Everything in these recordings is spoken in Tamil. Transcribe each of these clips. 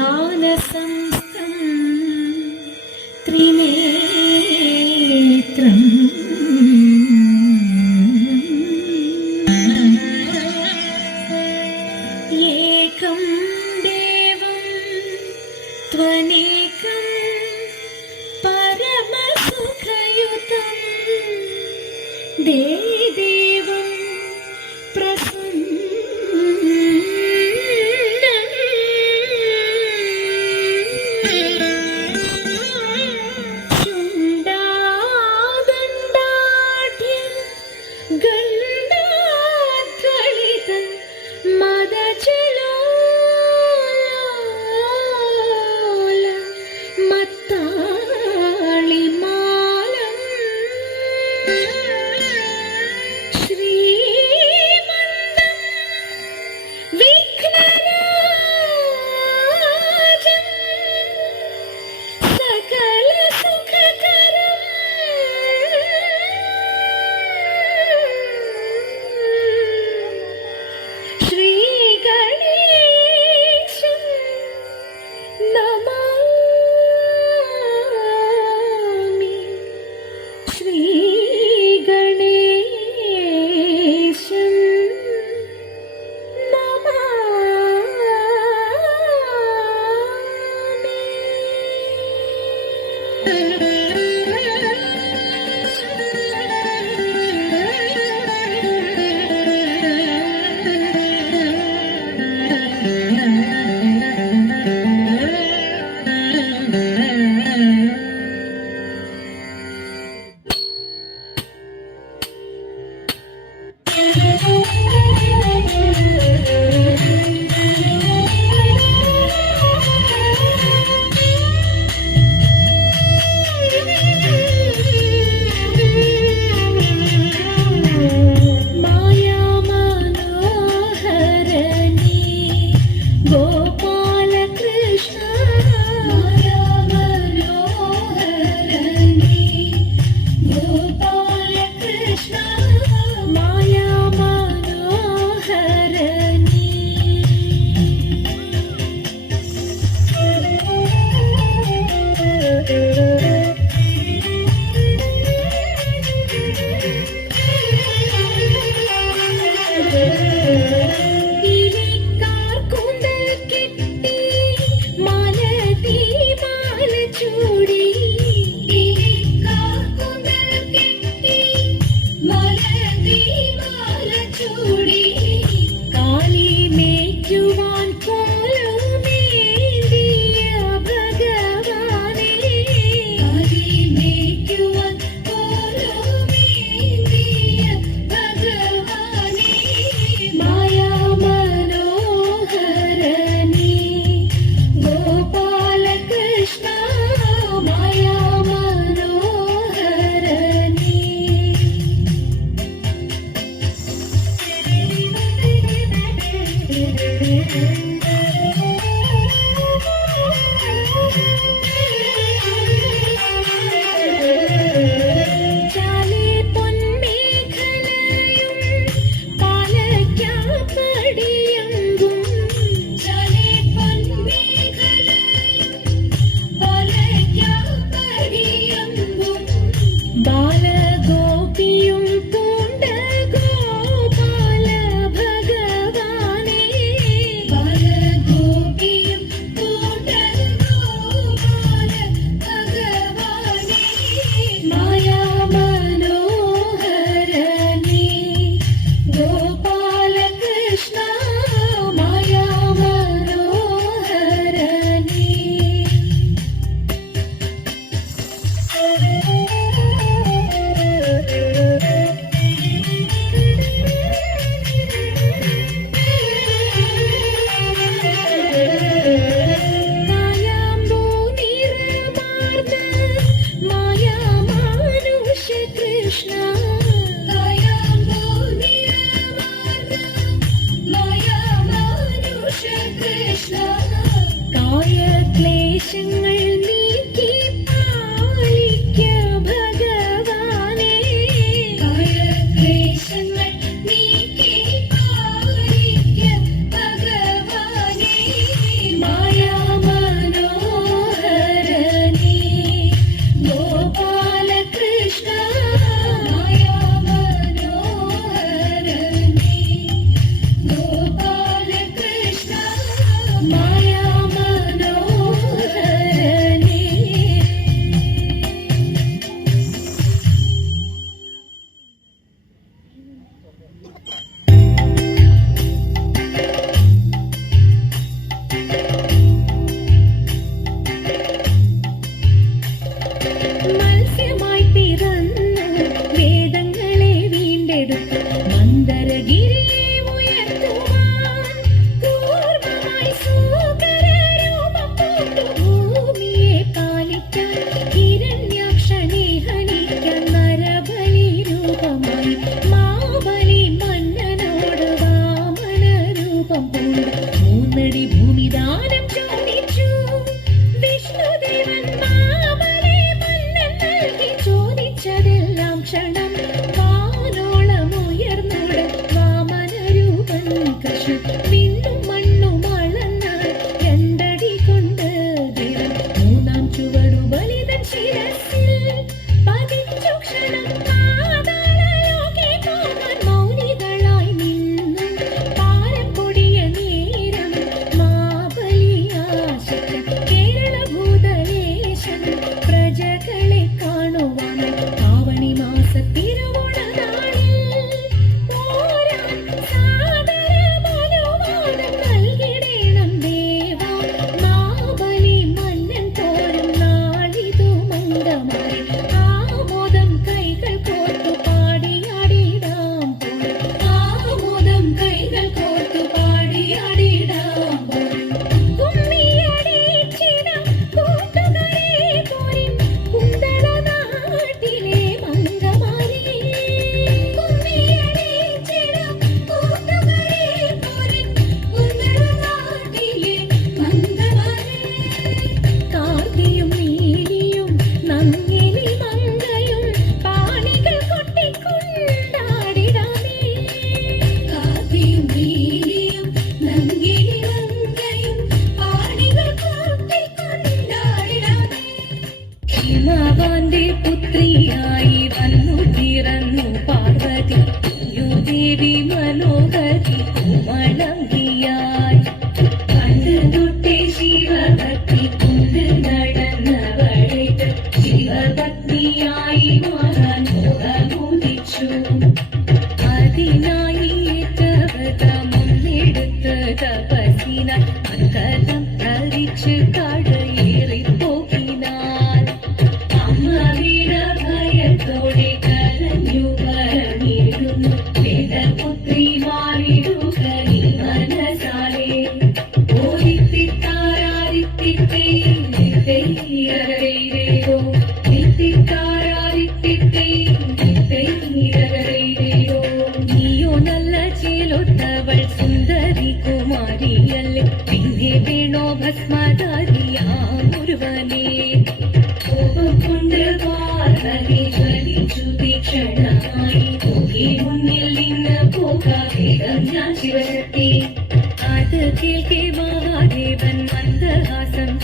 all the lessons. Thank.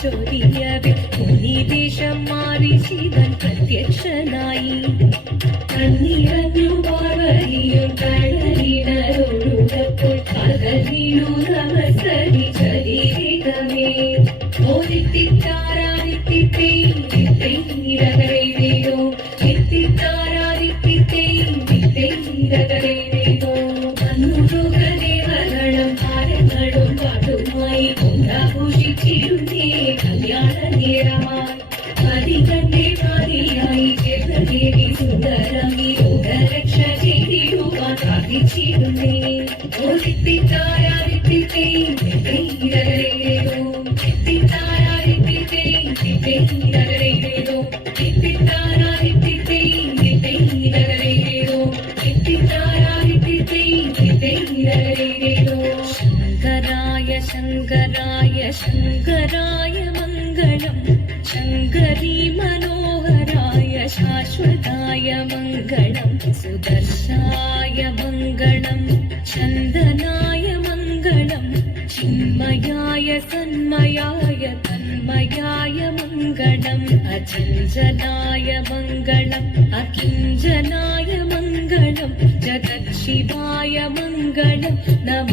ചൊരിയവേ മുനിവേഷം മാറി ശിവൻ പ്രത്യക്ഷനായി. കണ്ണീരഞ്ഞു ഓടിത്തി താരാടിത്തി തീരലേ சந்தநாயமங்கலம் சின்மயாய சன்மயாய தன்மயாய மங்களம் அச்சஞ்சனாய மங்களம் அகிஞ்சனாய மங்களம் ஜகத் சிவாய மங்களம் நம